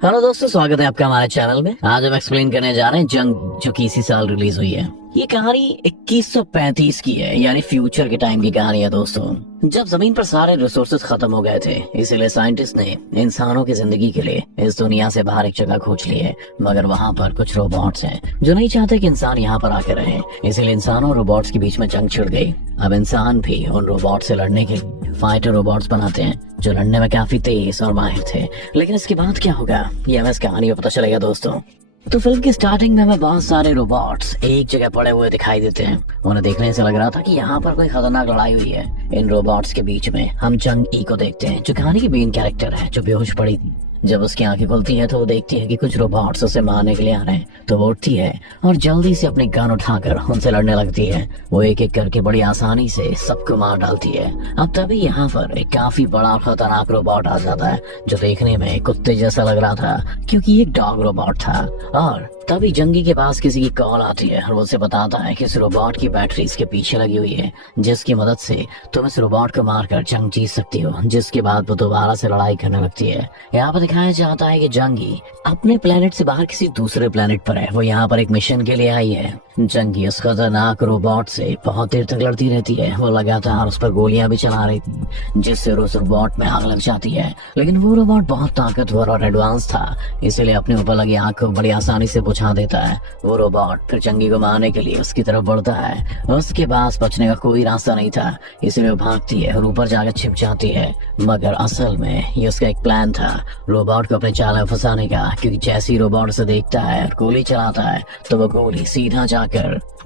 Hello दोस्तों, स्वागत है आपका हमारे चैनल में। आज हम एक्सप्लेन करने जा रहे हैं जंग, जो कि इसी साल रिलीज हुई है। ये कहानी 2135 की है, यानी फ्यूचर के टाइम की कहानी है दोस्तों। जब जमीन पर सारे रिसोर्सेज खत्म हो गए थे, इसीलिए साइंटिस्ट ने इंसानों की जिंदगी के लिए इस दुनिया से बाहर एक जगह खोज ली है। मगर वहाँ पर कुछ रोबोट्स हैं जो नहीं चाहते कि इंसान यहाँ पर आके रहे, इसीलिए इंसानों और रोबोट्स के बीच में जंग छिड़ गई। अब इंसान भी उन रोबोट से लड़ने के लिए फाइटर रोबोट्स बनाते हैं जो लड़ने में काफी तेज और माहिर थे। लेकिन इसके बाद क्या होगा, ये हमें इस कहानी में पता चलेगा दोस्तों। तो फिल्म की स्टार्टिंग में हमें बहुत सारे रोबोट्स एक जगह पड़े हुए दिखाई देते हैं। उन्हें देखने से लग रहा था कि यहाँ पर कोई खतरनाक लड़ाई हुई है। इन रोबोट्स के बीच में हम जंग ई को देखते हैं, जो कहानी की मेन कैरेक्टर है, जो बेहोश पड़ी थी। जब उसकी आंखें खुलती हैं तो वो देखती है कि कुछ रोबोट्स उसे मारने के लिए आ रहे हैं, तो वो उठती है और जल्दी से अपनी गन उठाकर उनसे लड़ने लगती है। वो एक एक करके बड़ी आसानी से सबको मार डालती है। अब तभी यहाँ पर एक काफी बड़ा और खतरनाक रोबोट आ जाता है, जो देखने में कुत्ते जैसा लग रहा था, क्योंकि एक डॉग रोबोट था। और तभी जंगी के पास किसी की कॉल आती है और वो उसे बताता है कि इस रोबोट की बैटरी इसके पीछे लगी हुई है, जिसकी मदद से तुम इस रोबोट को मारकर जंग जीत सकती हो। जिसके बाद वो दोबारा से लड़ाई करने लगती है। यहाँ पर दिखाया जाता है कि जंगी अपने प्लेनेट से बाहर किसी दूसरे प्लेनेट पर है। वो यहाँ पर एक मिशन के लिए आई है। जंगी उस खतरनाक रोबोट से बहुत देर तक लड़ती रहती है। वो लगातार उस पर गोलियां भी चला रही थी, जिससे उस रोबोट में आग लग जाती है। लेकिन वो रोबोट बहुत ताकतवर और एडवांस था, इसलिए अपने ऊपर लगी आग को बड़ी आसानी से बुझा देता है। वो रोबोट फिर जंगी को मारने के लिए उसकी तरफ बढ़ता है। उसके पास बचने का कोई रास्ता नहीं था, इसलिए वो भागती है और ऊपर जाकर छिप जाती है। मगर असल में ये उसका एक प्लान था, रोबोट को अपने जाल में फंसाने का। क्योंकि जैसे ही रोबोट उसे देखता है और गोली चलाता है, तो वो गोली सीधा जाकर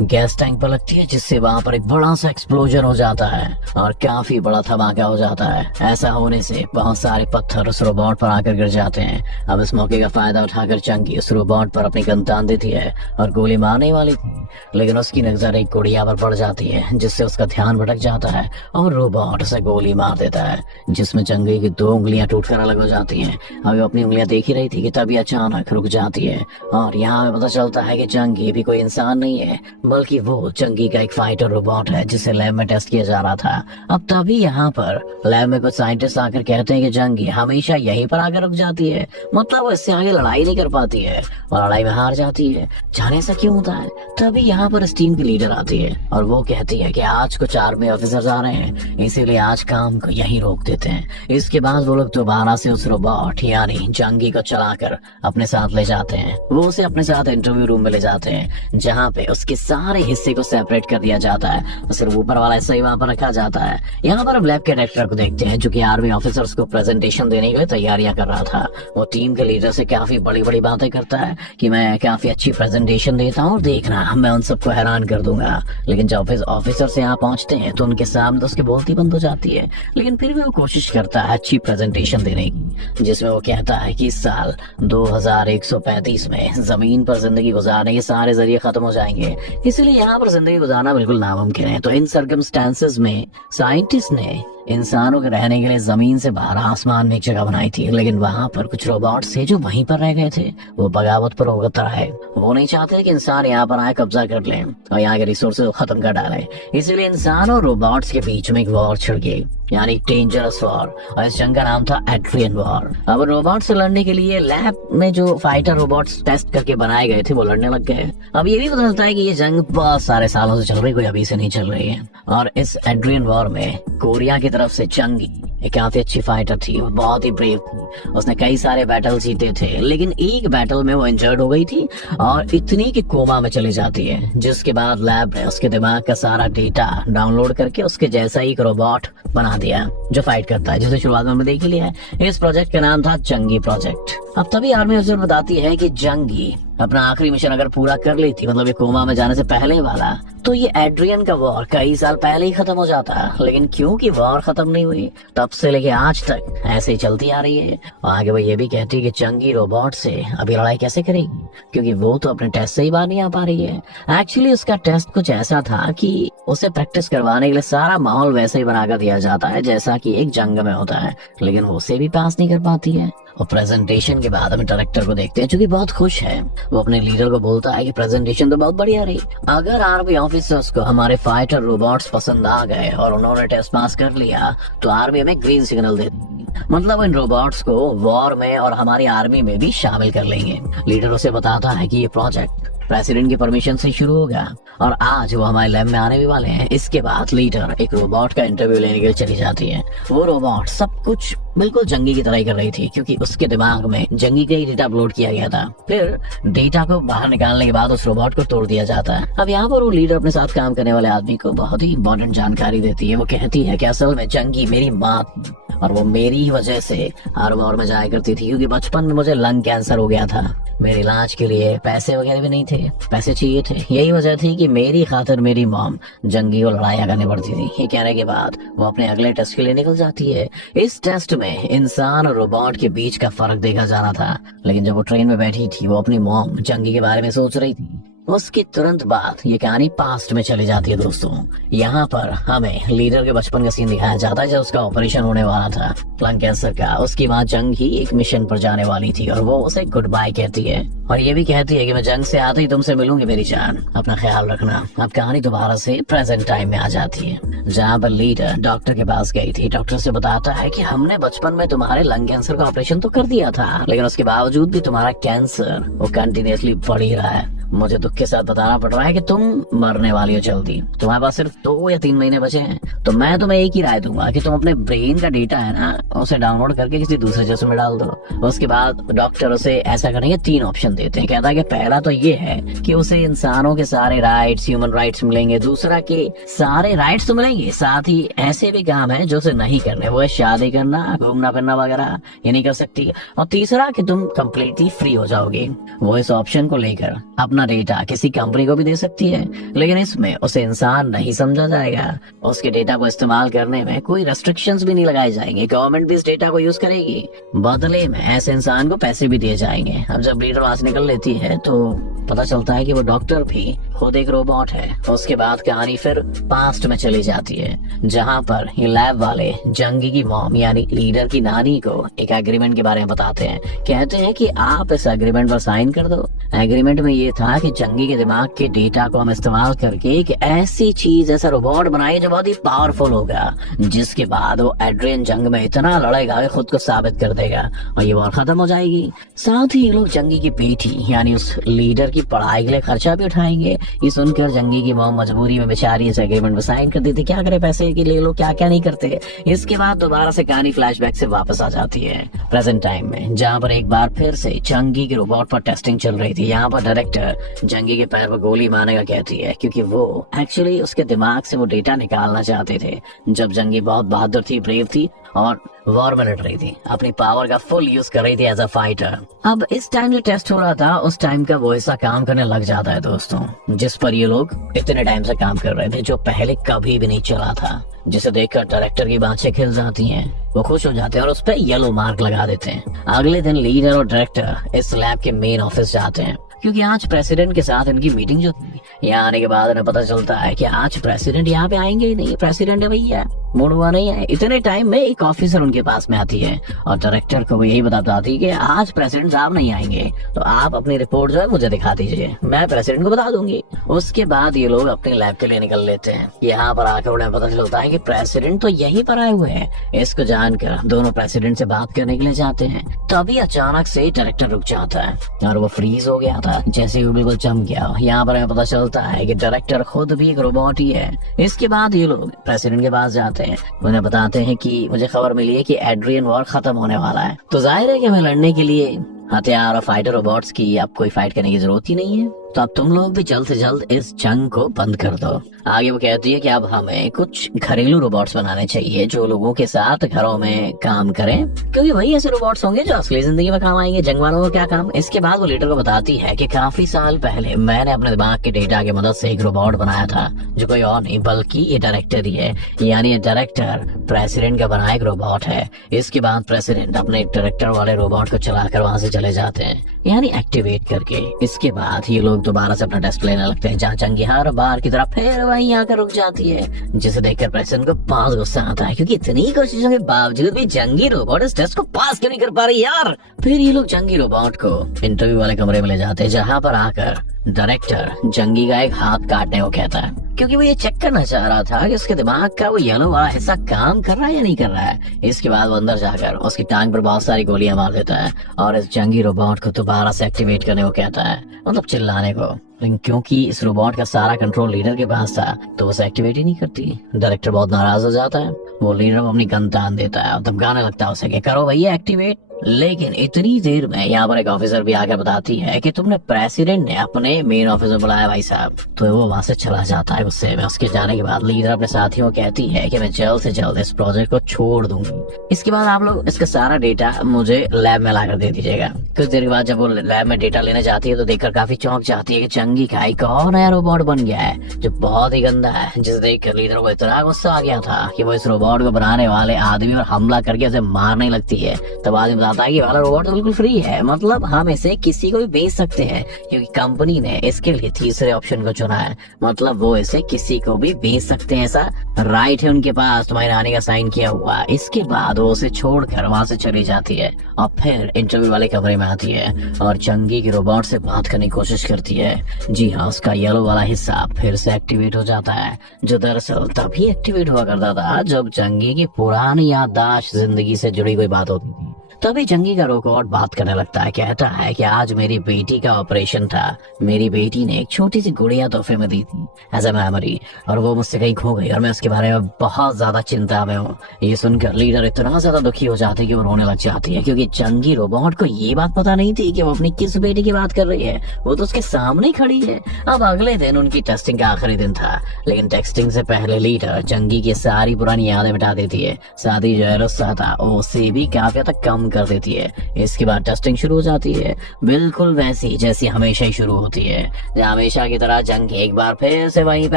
गैस टैंक पर लगती है, जिससे वहाँ पर एक बड़ा सा एक्सप्लोजन हो जाता है और काफी बड़ा धमाका हो जाता है। ऐसा होने से बहुत सारे पत्थर उस रोबोट पर आकर गिर जाते हैं। अब इस मौके का फायदा उठाकर जंगी उस रोबोट पर अपनी गन तान देती है और गोली मारने वाली थी, लेकिन उसकी नजर एक गुड़िया पर पड़ जाती है, जिससे उसका ध्यान भटक जाता है और रोबोट उसे गोली मार देता है, जिसमें जंगी की 2 उंगलियां टूटकर अलग हो जाती हैं। अब वो अपनी उंगलियां देख ही रही थी कि तभी अचानक रुक जाती है और यहाँ हमें पता चलता है कि जंगी भी कोई इंसान नहीं है, बल्कि वो जंगी का एक फाइटर रोबोट है, जिसे लैब में टेस्ट किया जा रहा था। अब तभी यहाँ पर लैब में कुछ साइंटिस्ट आकर कहते हैं कि जंगी हमेशा यहीं पर आकर रुक जाती है, मतलब वो इससे आगे लड़ाई नहीं कर पाती है और लड़ाई में हार जाती है। जाने ऐसा क्यों होता है? तभी यहाँ पर इस टीम की लीडर आती है और वो कहती है कि आज कुछ आर्मी ऑफिसर्स आ रहे हैं, इसीलिए आज काम को यहीं रोक देते हैं। इसके बाद वो लोग दोबारा से उस रोबोट यानी जंगी को चलाकर अपने साथ ले जाते हैं। वो उसे अपने साथ इंटरव्यू रूम में ले जाते हैं, जहाँ पे उसके सारे हिस्से को सेपरेट कर दिया जाता है, सिर्फ ऊपर वाला हिस्सा ही वहाँ पर रखा जाता है। यहाँ पर हम लैब के डायरेक्टर को देखते हैं, जो कि आर्मी ऑफिसर्स को प्रेजेंटेशन देने के लिए तैयारियां कर रहा था। वो टीम के लीडर से काफी बड़ी बड़ी बातें करता है कि मैं काफी अच्छी प्रेजेंटेशन देता हूँ और देखना मैं उन सबको हैरान कर दूंगा। लेकिन जब ऑफिसर से यहाँ पहुंचते हैं तो उनके सामने तो उसकी बोलती बंद हो जाती है। लेकिन फिर भी वो कोशिश करता है अच्छी प्रेजेंटेशन देने की, जिसमें वो कहता है कि इस साल 2135 में जमीन पर जिंदगी गुजारने के सारे जरिए खत्म हो जाएंगे, इसलिए यहाँ पर जिंदगी गुजारना बिल्कुल नामुमकिन है। तो इन सर्कमस्टेंसेस में साइंटिस्ट ने इंसानों के रहने के लिए जमीन से बाहर आसमान में एक जगह बनाई थी। लेकिन वहाँ पर कुछ रोबोट्स थे जो वहीं पर रह गए थे। वो बगावत पर उतर है। वो नहीं चाहते कि इंसान यहाँ पर आए कब्जा कर लें और यहाँ के रिसोर्सेज खत्म कर डालें, इसीलिए इंसान और रोबोट्स के बीच में एक वॉर छिड़ गई, यानी डेंजरस वॉर। और इस जंग का नाम था एड्रियन वॉर। अब रोबोट से लड़ने के लिए लैब में जो फाइटर रोबोट्स टेस्ट करके बनाए गए थे वो लड़ने लग गए। अब ये भी पता चलता है कि ये जंग बहुत सारे सालों से चल रही, कोई अभी से नहीं चल रही है। और इस एड्रियन वॉर में कोरिया की तरफ से जंगी एक काफी अच्छी फाइटर थी, वो बहुत ही ब्रेव थी। उसने कई सारे बैटल जीते थे, लेकिन एक बैटल में वो इंजर्ड हो गई थी और इतनी कि कोमा में चली जाती है। जिसके बाद लैब ने उसके दिमाग का सारा डेटा डाउनलोड करके उसके जैसा ही एक रोबोट बना दिया जो फाइट करता है, जिसे शुरुआत में हमने देख लिया है। इस प्रोजेक्ट का नाम था जंगी प्रोजेक्ट। अब तभी आर्मी ऑफिसर बताती है कि जंगी अपना आखिरी मिशन अगर पूरा कर ली थी, मतलब ये कोमा में जाने से पहले वाला, तो ये एड्रियन का वॉर कई साल पहले ही खत्म हो जाता। लेकिन क्योंकि वॉर खत्म नहीं हुई, तब से लेके आज तक ऐसे ही चलती आ रही है। और आगे वो ये भी कहती है कि जंगी रोबोट से अभी लड़ाई कैसे करेगी, क्योंकि वो तो अपने टेस्ट से ही बाहर नहीं आ पा रही है। एक्चुअली उसका टेस्ट कुछ ऐसा था कि उसे प्रैक्टिस करवाने के लिए सारा माहौल वैसे ही बनाकर दिया जाता है जैसा कि एक जंग में होता है, लेकिन वो उसे भी पास नहीं कर पाती है। और प्रेजेंटेशन के बाद हम डायरेक्टर को देखते हैं, जो कि बहुत खुश है। वो अपने लीडर को बोलता है कि प्रेजेंटेशन तो बहुत बढ़िया रही। अगर आर्मी ऑफिसर्स को हमारे फाइटर रोबोट्स पसंद आ गए और उन्होंने टेस्ट पास कर लिया, तो आर्मी हमें ग्रीन सिग्नल दे देगी। मतलब इन रोबोट्स को वॉर में और हमारी आर्मी में भी शामिल कर लेंगे। लीडर उसे बताता है कि ये प्रोजेक्ट प्रेसिडेंट की परमिशन से शुरू होगा और आज वो हमारे लैब में आने भी वाले हैं। इसके बाद लीडर एक रोबोट का इंटरव्यू लेने के लिए चली जाती है। वो रोबोट सब कुछ बिल्कुल जंगी की तरह ही कर रही थी, क्योंकि उसके दिमाग में जंगी का ही डेटा अपलोड किया गया था। फिर डेटा को बाहर निकालने के बाद उस रोबोट को तोड़ दिया जाता है। अब यहाँ पर वो लीडर अपने साथ काम करने वाले आदमी को बहुत ही इंपॉर्टेंट जानकारी देती है। वो कहती है कि असल में जंगी मेरी माँ थी और वो मेरी ही वजह से हर वॉर में जाया करती थी, क्योंकि बचपन में मुझे लंग कैंसर हो गया था। मेरे इलाज के लिए पैसे वगैरह भी नहीं थे, पैसे चाहिए थे। यही वजह थी कि मेरी खातिर मेरी मॉम जंगी और लड़ाइयाँ करनी पड़ती थी। ये कहने के बाद वो अपने अगले टेस्ट के लिए निकल जाती है। इस टेस्ट में इंसान और रोबोट के बीच का फर्क देखा जाना था, लेकिन जब वो ट्रेन में बैठी थी वो अपनी मॉम जंगी के बारे में सोच रही थी। उसके तुरंत बाद ये कहानी पास्ट में चली जाती है दोस्तों। यहाँ पर हमें लीडर के बचपन का सीन दिखाया जाता है जब उसका ऑपरेशन होने वाला था लंग कैंसर का। उसकी माँ जंग ही एक मिशन पर जाने वाली थी और वो उसे गुड बाय कहती है और ये भी कहती है कि मैं जंग से आते ही तुमसे मिलूंगी मेरी जान, अपना ख्याल रखना। अब कहानी दोबारा से प्रेजेंट टाइम में आ जाती है, जहाँ पर लीडर डॉक्टर के पास गई थी। डॉक्टर से बताता है कि हमने बचपन में तुम्हारे लंग कैंसर का ऑपरेशन तो कर दिया था, लेकिन उसके बावजूद भी तुम्हारा कैंसर वो कंटिन्यूअसली बढ़ ही रहा है। मुझे दुख के साथ बताना पड़ रहा है कि तुम मरने वाली हो जल्दी। तुम्हारे पास सिर्फ 2 या 3 महीने बचे हैं, तो मैं तुम्हें एक ही राय दूंगा कि तुम अपने ब्रेन का डेटा है ना, उसे डाउनलोड करके किसी दूसरे जिस्म में डाल दो। उसके बाद डॉक्टर उसे ऐसा करने के 3 ऑप्शन देते हैं। कहता है कि पहला तो ये है कि उसे इंसानों के सारे राइट्स, ह्यूमन राइट्स मिलेंगे। दूसरा कि सारे राइट्स तो मिलेंगे, साथ ही ऐसे भी काम है जो उसे नहीं करने, वो है शादी करना, घूमना फिरना वगैरह, ये नहीं कर सकती। और तीसरा कि तुम कम्प्लीटली फ्री हो जाओगे। वो इस ऑप्शन को लेकर अपना डेटा किसी कंपनी को भी दे सकती है, लेकिन इसमें उसे इंसान नहीं समझा जाएगा। उसके डेटा को इस्तेमाल करने में कोई रेस्ट्रिक्शंस भी नहीं लगाए जाएंगे। गवर्नमेंट भी इस डेटा को यूज करेगी, बदले में ऐसे इंसान को पैसे भी दिए जाएंगे। अब जब लीडर वहां से निकल लेती है तो पता चलता है कि वो डॉक्टर भी खुद एक रोबोट है। उसके बाद कहानी फिर पास्ट में चली जाती है, जहाँ पर ये लैब वाले जंगी की मॉम यानी लीडर की नानी को एक एग्रीमेंट के बारे में बताते हैं। कहते हैं कि आप इस एग्रीमेंट पर साइन कर दो। एग्रीमेंट में ये था कि जंगी के दिमाग के डेटा को हम इस्तेमाल करके एक ऐसी चीज, ऐसा रोबोट बनाए जो बहुत ही पावरफुल होगा, जिसके बाद वो एड्रियन जंग में इतना लड़ेगा कि खुद को साबित कर देगा और ये वॉर खत्म हो जाएगी। साथ ही ये लोग जंगी की बेटी यानी उस लीडर की पढ़ाई के लिए खर्चा भी उठाएंगे। ये सुनकर जंगी की मॉम मजबूरी में बेचारी इस एग्रीमेंट में साइन कर देती। क्या करे, पैसे के लिए लोग क्या क्या नहीं करते। इसके बाद दोबारा से कहानी फ्लैशबैक से वापस आ जाती है प्रेजेंट टाइम में, जहाँ पर एक बार फिर से जंगी के रोबोट पर टेस्टिंग चल रही थी। यहाँ पर डायरेक्टर जंगी के पैर पर गोली मारने का कहती है, क्योंकि वो एक्चुअली उसके दिमाग से वो डेटा निकालना चाहते थे। जब जंगी बहुत बहादुर थी, ब्रेव थी और वॉर में लड़ रही थी, अपनी पावर का फुल यूज कर रही थी एज अ फाइटर। अब इस टाइम जो टेस्ट हो रहा था उस टाइम का वो ऐसा काम करने लग जाता है दोस्तों, जिस पर ये लोग इतने टाइम से काम कर रहे थे, जो पहले कभी भी नहीं चला था। जिसे देखकर डायरेक्टर की बाँछें खिल जाती हैं, वो खुश हो जाते हैं और उस पर येलो मार्क लगा देते हैं। अगले दिन लीडर और डायरेक्टर इस लैब के मेन ऑफिस जाते हैं, क्योंकि आज प्रेसिडेंट के साथ इनकी मीटिंग जो थी। यहाँ आने के बाद इन्हें पता चलता है कि आज प्रेसिडेंट यहाँ पे आएंगे ही नहीं, प्रेसिडेंट है भैया, मूड हुआ नहीं है। इतने टाइम में एक ऑफिसर उनके पास में आती है और डायरेक्टर को यही बताती है कि आज प्रेसिडेंट साहब नहीं आएंगे, तो आप अपनी रिपोर्ट जो है मुझे दिखा दीजिए, मैं प्रेसिडेंट को बता दूंगी। उसके बाद ये लोग अपने लैब के लिए निकल लेते हैं। यहाँ पर आकर उन्हें पता चलता है कि प्रेसिडेंट तो यहीं पर आए हुए हैं। इसको जानकर दोनों प्रेसिडेंट से बात करने के लिए जाते हैं। तभी अचानक से डायरेक्टर रुक जाता है और वो फ्रीज हो गया था, जैसे ही बिल्कुल चमक गया। यहाँ पर हमें पता चलता है कि डायरेक्टर खुद भी एक रोबोट ही है। इसके बाद ये लोग प्रेसिडेंट के पास जाते हैं, उन्हें बताते हैं कि मुझे खबर मिली है कि एड्रियन वॉर खत्म होने वाला है, तो जाहिर है कि हमें लड़ने के लिए हथियार और फाइटर रोबोट्स की अब कोई फाइट करने की जरूरत ही नहीं है, तो अब तुम लोग भी जल्द से जल्द इस जंग को बंद कर दो। आगे वो कहती है कि अब हमें कुछ घरेलू रोबोट्स बनाने चाहिए जो लोगों के साथ घरों में काम करें, क्योंकि वही ऐसे रोबोट्स होंगे जो असली जिंदगी में काम आएंगे, जंग वालों को क्या काम। इसके बाद वो लीडर को बताती है कि काफी साल पहले मैंने अपने दिमाग के डेटा की मदद से एक रोबोट बनाया था, जो कोई और नहीं बल्कि ये डायरेक्टर ही है। यानी ये डायरेक्टर प्रेसिडेंट का बना एक रोबोट है। इसके बाद प्रेसिडेंट अपने डायरेक्टर वाले रोबोट को चलाकर वहाँ से चले जाते हैं, यानी एक्टिवेट करके। इसके बाद ये लोग दोबारा से अपना टेस्ट लेने लगते हैं, जहाँ जंगी हर बार की तरह फिर वहीं आकर रुक जाती है, जिसे देखकर प्रेसिडेंट को बहुत गुस्सा आता है, क्योंकि इतनी कोशिशों के बावजूद भी जंगी रोबोट इस टेस्ट को पास क्यों नहीं कर पा रही यार। फिर ये लोग जंगी रोबोट को इंटरव्यू वाले कमरे में ले जाते हैं, जहाँ पर आकर डायरेक्टर जंगी का एक हाथ काटने को कहता है। क्योंकि वो ये चेक करना चाह रहा था कि उसके दिमाग का वो येलो वाला हिस्सा काम कर रहा है या नहीं कर रहा है। इसके बाद वो अंदर जाकर उसकी टांग पर बहुत सारी गोलियां मार देता है और इस जंगी रोबोट को दोबारा से एक्टिवेट करने को कहता है, मतलब चिल्लाने को। लेकिन क्योंकि इस रोबोट का सारा कंट्रोल लीडर के पास था तो उसे एक्टिवेट ही नहीं करती। डायरेक्टर बहुत नाराज हो जाता है। वो लीडर को अपनी गन तान देता है और धमकाने लगता है उसे कि करो भैया एक्टिवेट। लेकिन इतनी देर में यहाँ पर एक ऑफिसर भी आकर बताती है कि तुमने प्रेसिडेंट ने अपने मेन ऑफिस में बुलाया भाई साहब। तो वो वहां से चला जाता है गुस्से में। उसके जाने के बाद लीडर अपने साथियों को कहती है कि मैं जल्द से जल्द इस प्रोजेक्ट को छोड़ दूंगी। इसके बाद आप लोग इसका सारा डेटा मुझे लैब में लाकर दे दीजिएगा। कुछ देर के बाद जब वो लैब में डेटा लेने जाती है तो देखकर काफी चौंक जाती है कि चंगी का एक और नया रोबोट बन गया है जो बहुत ही गंदा है, जिसे देखकर लीडर को इतना गुस्सा आ गया था कि वो इस रोबोट को बनाने वाले आदमी पर हमला करके उसे मारने लगती है। तब आदमी बताता है कि वाला रोबोट तो बिल्कुल फ्री है, मतलब हम इसे किसी को भी बेच सकते हैं क्योंकि कंपनी ने इसके लिए तीसरे ऑप्शन को चुना है, मतलब वो इसे किसी को भी बेच सकते हैं, ऐसा राइट है उनके पास, तुम्हारी रानी का साइन किया हुआ। इसके बाद वो उसे छोड़कर वहां से चली जाती है और फिर इंटरव्यू वाले कमरे में आती है और चंगी के रोबोट से बात करने की कोशिश करती है। जी हाँ, उसका येलो वाला हिस्सा फिर से एक्टिवेट हो जाता है, जो दरअसल तभी एक्टिवेट हुआ करता था जब चंगी की पुरानी याददाश्त जिंदगी से जुड़ी कोई बात होती थी। तभी जंगी का रोबोट बात करने लगता है, कहता है कि आज मेरी बेटी का ऑपरेशन था, मेरी बेटी ने एक छोटी सी गुड़िया तोहफे में दी थी एज ए मेमोरी, और वो मुझसे कहीं खो गई और मैं उसके बारे में बहुत ज्यादा चिंता में हूँ। ये सुनकर लीडर इतना ज्यादा दुखी हो जाती है कि वो रोने लग जाती है, क्योंकि जंगी रोबोट को ये बात पता नहीं थी कि वो अपनी किस बेटी की बात कर रही है, वो तो उसके सामने खड़ी है। अब अगले दिन उनकी टेस्टिंग का आखिरी दिन था, लेकिन टेस्टिंग से पहले लीडर जंगी की सारी पुरानी यादें मिटा देती है, साथ ही जो है गुस्सा था उसे भी काफी हद तक कम कर देती है। इसके बाद टेस्टिंग शुरू हो जाती है, बिल्कुल वैसी जैसी हमेशा ही शुरू होती है। हमेशा की तरह जंग एक बार फिर से वहीं पे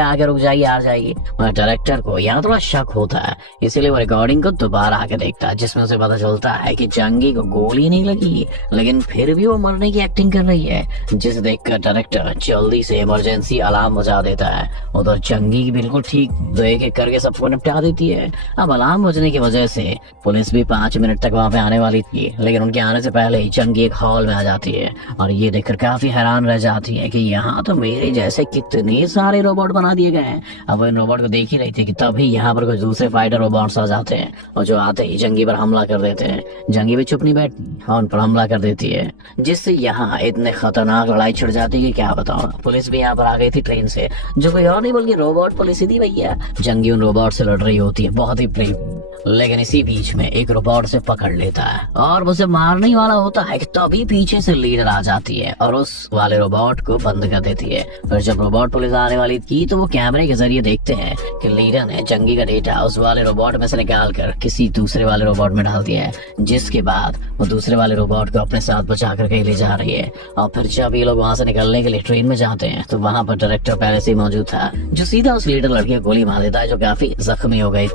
आके रुक जाएगी, हार जाएगी। मगर डायरेक्टर को यहाँ थोड़ा शक होता है, इसीलिए वो रिकॉर्डिंग को दोबारा आके देखता है, जिसमें उसे पता चलता है कि जंगी को गोली नहीं लगी, लेकिन फिर भी वो मरने की एक्टिंग कर रही है, जिसे देखकर डायरेक्टर जल्दी से इमरजेंसी अलार्म बजा देता है। उधर जंगी की बिल्कुल ठीक देख के करके सबको निपटा देती है। अब अलार्म बजने की वजह से पुलिस भी 5 मिनट तक वहां पे आने वाली थी, लेकिन उनके आने से पहले ही जंगी एक हॉल में आ जाती है और ये देखकर काफी हैरान रह जाती है कि यहाँ तो मेरे जैसे कितने सारे रोबोट बना दिए गए हैं। अब वो इन रोबोट को देख ही रही थी कि तभी यहाँ पर कुछ दूसरे फाइटर रोबोट्स आ जाते हैं और जो आते ही जंगी पर हमला कर देते हैं। जंगी भी चुप नहीं बैठती और उन पर हमला कर देती है, जिससे यहाँ इतने खतरनाक लड़ाई छिड़ जाती है कि क्या बताऊं। पुलिस भी यहाँ पर आ गई थी ट्रेन से, जो कोई और नहीं बल्कि रोबोट पुलिस ही थी भैया। जंगी उन रोबोट से लड़ रही होती है बहुत ही प्रेम, लेकिन इसी बीच में एक रोबोट से पकड़ लेता है और उसे मारने ही वाला होता है कि तभी पीछे से लीडर आ जाती है और उस वाले रोबोट को बंद कर देती है। फिर जब रोबोट पुलिस आने वाली थी तो वो कैमरे के जरिए देखते हैं कि लीडर ने जंगी का डेटा उस वाले रोबोट में से निकाल कर किसी दूसरे वाले रोबोट में डाल दिया है, जिसके बाद वो दूसरे वाले रोबोट को अपने साथ बचा कर कहीं ले जा रही है। और फिर जब ये लोग वहाँ से निकलने के लिए ट्रेन में जाते हैं तो वहाँ पर डायरेक्टर पहले से ही मौजूद था, जो सीधा उस लीडर लड़के को गोली मार देता है, जो काफी जख्मी हो गई।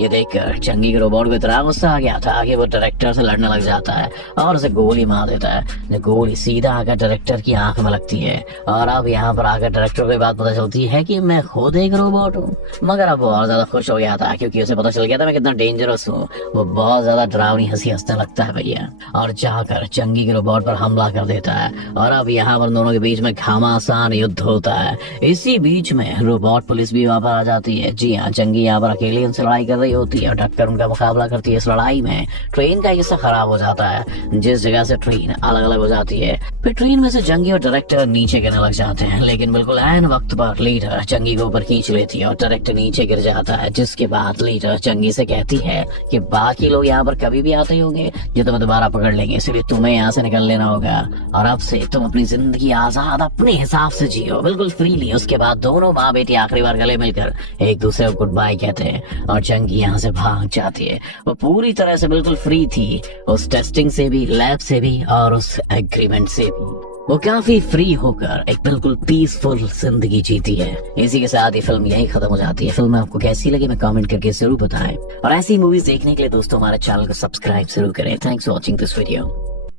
ये देखकर जंगी के रोबोट को इतना गुस्सा आ गया था कि वो डायरेक्टर से लड़ने लग जाता है और उसे गोली मार देता है। जो गोली सीधा आकर डायरेक्टर की आंख में लगती है और अब यहाँ पर आकर डायरेक्टर को ये बात पता चलती है कि मैं खुद एक रोबोट हूँ। मगर अब वो और ज्यादा खुश हो गया था क्योंकि उसे पता चल गया था मैं कितना डेंजरस हूँ। वो बहुत ज्यादा डरावनी हंसी हंसने लगता है भैया और जाकर जंगी के रोबोट पर हमला कर देता है और अब यहाँ पर दोनों के बीच में घमासान युद्ध होता है। इसी बीच में रोबोट पुलिस भी वहाँ पर आ जाती है। जी हाँ, जंगी यहाँ पर अकेली उनसे लड़ाई कर रही होती है और डटकर उनका मुकाबला करती है। इस लड़ाई में ट्रेन का हिस्सा खराब हो जाता है, जिस जगह से ट्रेन अलग अलग हो जाती है। फिर ट्रेन में से जंगी और डायरेक्टर नीचे गिरने लग जाते हैं, लेकिन बिल्कुल ऐन वक्त पर लीडर जंगी को ऊपर खींच लेती है और डायरेक्टर नीचे गिर जाता है। जिसके बाद लीडर जंगी से कहती है कि बाकी लोग यहाँ पर कभी भी आते होंगे जो तुम्हें दोबारा पकड़ लेंगे, इसलिए तुम्हें यहाँ से निकल लेना होगा और अब से तुम अपनी जिंदगी आजाद अपने हिसाब से जियो, बिल्कुल फ्रीली। उसके बाद दोनों माँ बेटी आखिरी बार गले मिलकर एक दूसरे को गुड बाय कहते हैं और जंगी यहाँ से भाग जाती है। वो पूरी तरह से बिल्कुल फ्री थी, उस टेस्टिंग से भी, लैब से भी और उस एग्रीमेंट से भी। वो काफी फ्री होकर एक बिल्कुल पीसफुल जिंदगी जीती है। इसी के साथ ये फिल्म यही खत्म हो जाती है। फिल्म आपको कैसी लगी मैं कमेंट करके जरूर बताएं और ऐसी मूवीज देखने के लिए दोस्तों हमारे चैनल को सब्सक्राइब जरूर करें। Thanks for watching this video.